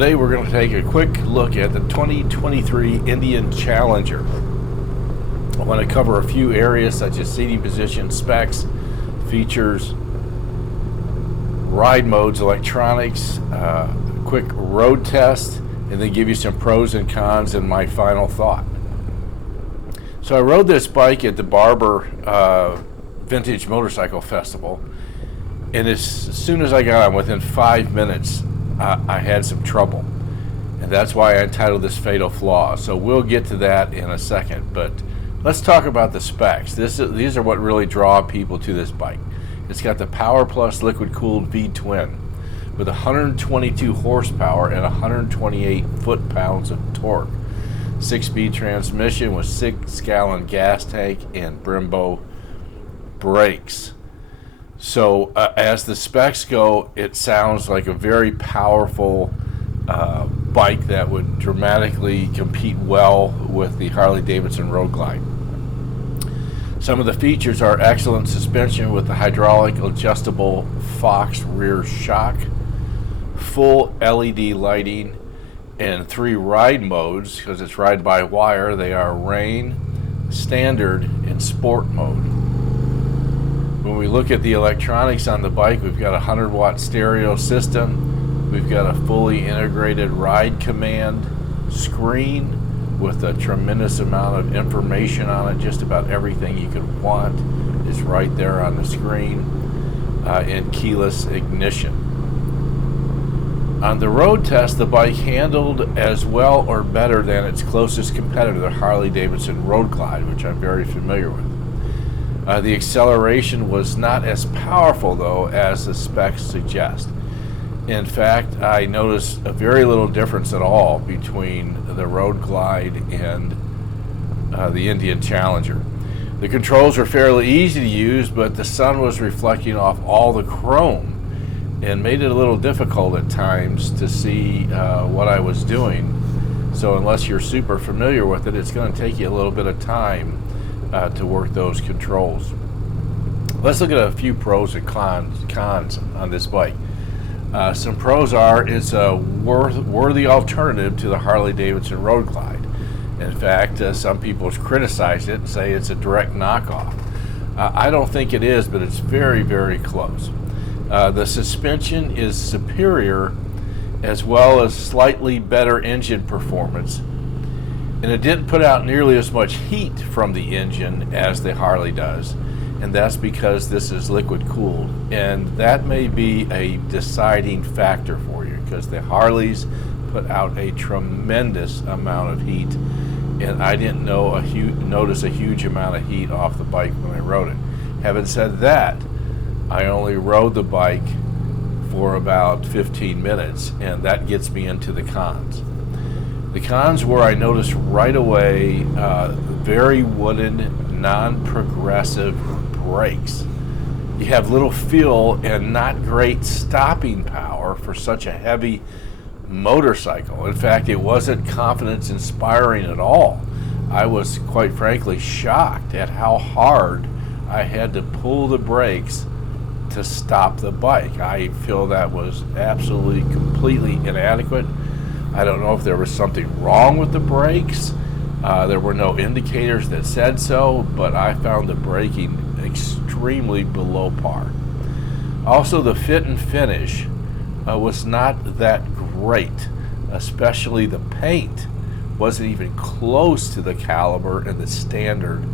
Today we're going to take a quick look at the 2023 Indian Challenger. I want to cover a few areas such as seating position, specs, features, ride modes, electronics, quick road test, and then give you some pros and cons and my final thought. So I rode this bike at the Barber Vintage Motorcycle Festival, and as soon as I got on, within 5 minutes, I had some trouble, and that's why I entitled this Fatal Flaw. So we'll get to that in a second, but let's talk about the specs. These are what really draw people to this bike. It's got the Power Plus liquid-cooled V-twin with 122 horsepower and 128 foot-pounds of torque. 6-speed transmission with 6-gallon gas tank and Brembo brakes. So as the specs go, it sounds like a very powerful bike that would dramatically compete well with the Harley-Davidson Road Glide. Some of the features are excellent suspension with the hydraulic adjustable Fox rear shock, full LED lighting, and 3 ride modes. Because it's ride-by-wire, they are rain, standard, and sport mode. When we look at the electronics on the bike, we've got a 100-watt stereo system. We've got a fully integrated ride command screen with a tremendous amount of information on it. Just about everything you could want is right there on the screen, and keyless ignition. On the road test, the bike handled as well or better than its closest competitor, the Harley-Davidson Road Glide, which I'm very familiar with. The acceleration was not as powerful, though, as the specs suggest. In fact, I noticed a very little difference at all between the Road Glide and the Indian Challenger. The controls were fairly easy to use, but the sun was reflecting off all the chrome and made it a little difficult at times to see what I was doing. So unless you're super familiar with it, it's going to take you a little bit of time to work those controls. Let's look at a few pros and cons on this bike. Some pros are it's a worthy alternative to the Harley-Davidson Road Glide. In fact, some people criticize it and say it's a direct knockoff. I don't think it is, but it's very, very close. The suspension is superior, as well as slightly better engine performance. And it didn't put out nearly as much heat from the engine as the Harley does, and that's because this is liquid cooled. And that may be a deciding factor for you, because the Harleys put out a tremendous amount of heat, and I didn't notice a huge amount of heat off the bike when I rode it. Having said that, I only rode the bike for about 15 minutes, and that gets me into the cons. The cons were, I noticed right away, very wooden, non-progressive brakes. You have little feel and not great stopping power for such a heavy motorcycle. In fact, it wasn't confidence inspiring at all. I was quite frankly shocked at how hard I had to pull the brakes to stop the bike. I feel that was absolutely, completely inadequate. I don't know if there was something wrong with the brakes. There were no indicators that said so, but I found the braking extremely below par. Also, the fit and finish was not that great, especially the paint wasn't even close to the caliber and the standard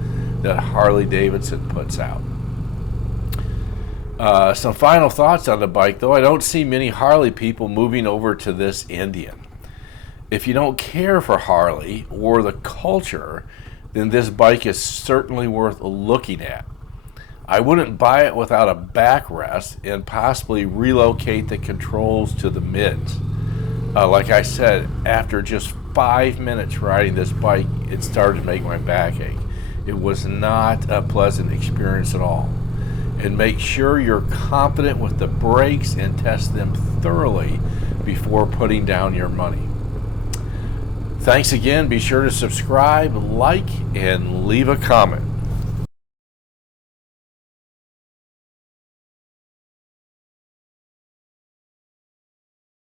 that Harley-Davidson puts out. Some final thoughts on the bike, though. I don't see many Harley people moving over to this Indian. If you don't care for Harley or the culture, then this bike is certainly worth looking at. I wouldn't buy it without a backrest and possibly relocate the controls to the mids. Like I said, after just 5 minutes riding this bike, it started to make my back ache. It was not a pleasant experience at all. And make sure you're confident with the brakes and test them thoroughly before putting down your money. Thanks again. Be sure to subscribe, like, and leave a comment.